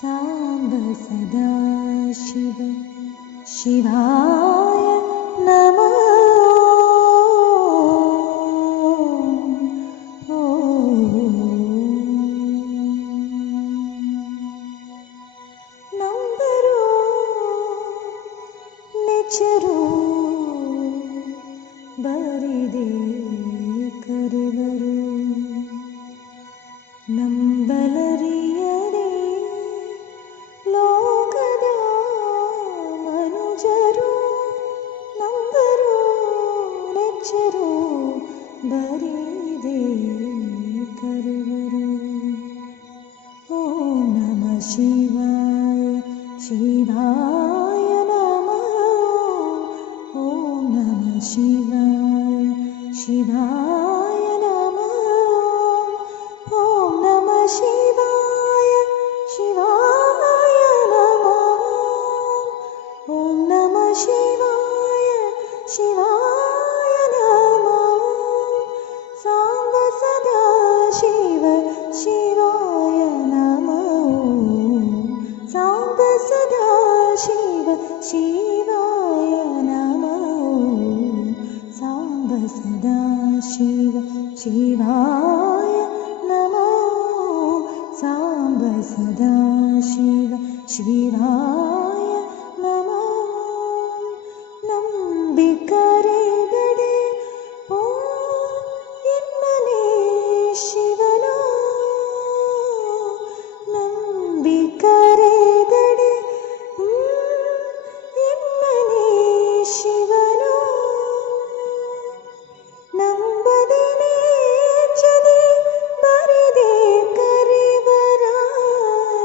साम्ब सदा शिव शिवाय नमः। ನಂಬರು ನೆಚ್ಚರು ಬರಿದೆ ಕರೆವರು ನಂಬಲರಿಯದೆ ಲೋಕದ ಮನುಜರು ನಂಬರು ನೆಚ್ಚರು ಬರಿದೆ ಕರೆವರು. ಓಂ ನಮಃ ಶಿವಾಯ ಶಿವಾಯ ನಮಃ. ಓಂ ನಮಃ ಶಿವಾಯ ಶಿವಾಯ ನಮಃ. ಓಂ ನಮಃ ಶಿವಾಯ ಶಿವಾಯ ನಮಃ. ಓಂ ನಮಃ ಶಿವಾಯ ಶಿವಾಯ ನಮಃ. ಸಾಂಬ ಸದಾ ಶಿವ ಶಿವಾಯ ನಮಃ. ಸಾಂಬ ಸದಾ ಶಿವ ಶಿವಾಯ ನಮಃ. ಸಾಂಬ ಸದಾ ಶಿವ ಶಿವಾಯ ನಮಃ. ಸಾಂಬ ಸದಾ ಶಿವ ಶಿವಾಯ ನಮಃ. ನಂಬಿಕರೆದಡೆ ಓ ಎನ್ನನೇ ಶಿವನು. ನಂಬಿಕರೆದಡೆ ಎನ್ನನೇ ಶಿವನು. ನಂಬದೆ ನೇಚದೆ ಬರಿದೆ ಕರೆವರ.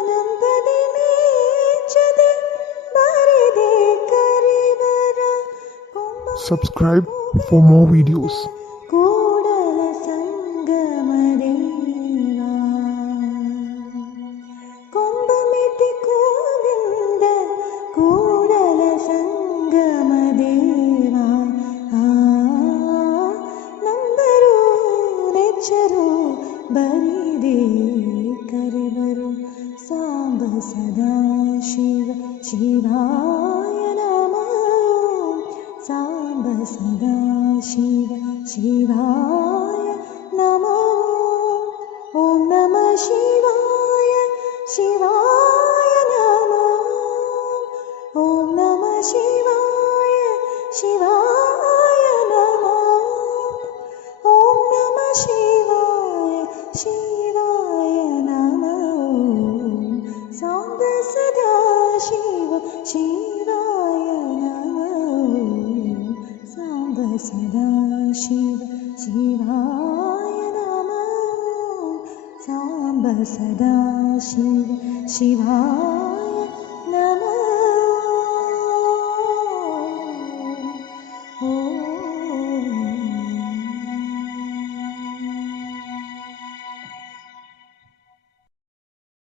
ನಂಬದೆ ನೇಚದೆ ಬರಿದೆ ಕರೆವರ. Subscribe for more videos. Kudala Sangama Deva ಕೊಂಬಮಿಟಿ Govinda. Kudala Sangama Deva number ನೆಚ್ಚರು ಬರಿದೆ ಕರೆವರು. Samba ಸದಾ ಶಿವ ಶಿವಾಯ ನಮಃ. ಸಾಂಬ ಸದಾ ಶಿವ ಶಿವಾಯ ನಮಃ. ಓಂ ನಮಃ ಶಿವಾಯ ಶಿವಾಯ ನಮಃ. ಓಂ ನಮಃ ಶಿವಾಯ ಶಿವಾಯ ನಮಃ. ಓಂ ನಮಃ ಶಿವಾಯ ಶಿವಾಯ ನಮಃ. ಸಾಂಬ ಸದಾ ಶಿವ ಶಿವಾಯ ನಮಃ. ಸಾಂಬ ಸದಾ ಶಿವ ಶಿವಾಯ ನಮಃ. ಸಾಂಬ ಸದಾ ಶಿವ ಶಿವಾಯ